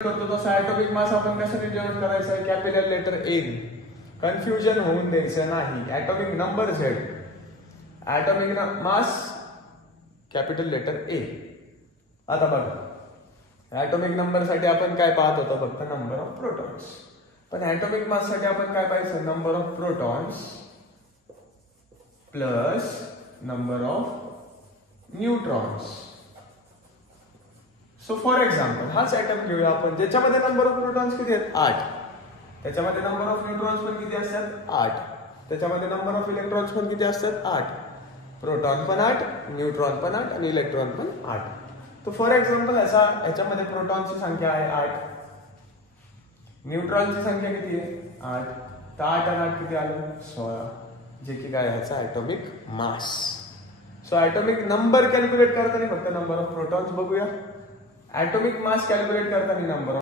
करतो तसा atomic mass आपण कशाने डिनोट करायचा आहे? कॅपिटल लेटर ए. कन्फ्युजन होऊन द्यायचं नाही. Atomic number Z, atomic mass capital letter A. आता बघा, ऍटॉमिक नंबर साठी आपण काय पाहत होतो? फक्त नंबर ऑफ प्रोटॉन्स. पण ऍटॉमिक मास साठी आपण काय पाहायचं? Number of protons plus number of neutrons. So for example हाच ऍटम घेऊया आपण, ज्याच्यामध्ये नंबर ऑफ प्रोटॉन्स किती आहेत? 8. त्याच्यामध्ये नंबर ऑफ न्यूट्रॉन्स पण किती असतात? 8. त्याच्यामध्ये नंबर ऑफ इलेक्ट्रॉन्स पण किती असतात? 8. प्रोटॉन पण 8, न्यूट्रॉन पण 8 आणि इलेक्ट्रॉन पण 8. तर फॉर एक्झाम्पल ह्याच्यामध्ये प्रोटॉनची संख्या आहे 8, न्यूट्रॉनची संख्या किती आहे? 8. तर 8 आणि 8 किती आलं? 16, जे की काय ह्याचा atomic mass. So atomic number calculate करताना फक्त नंबर ऑफ प्रोटॉन्स बघूया, ऍटॉमिक मास कॅल्क्युलेट करताना नंबर ऑफ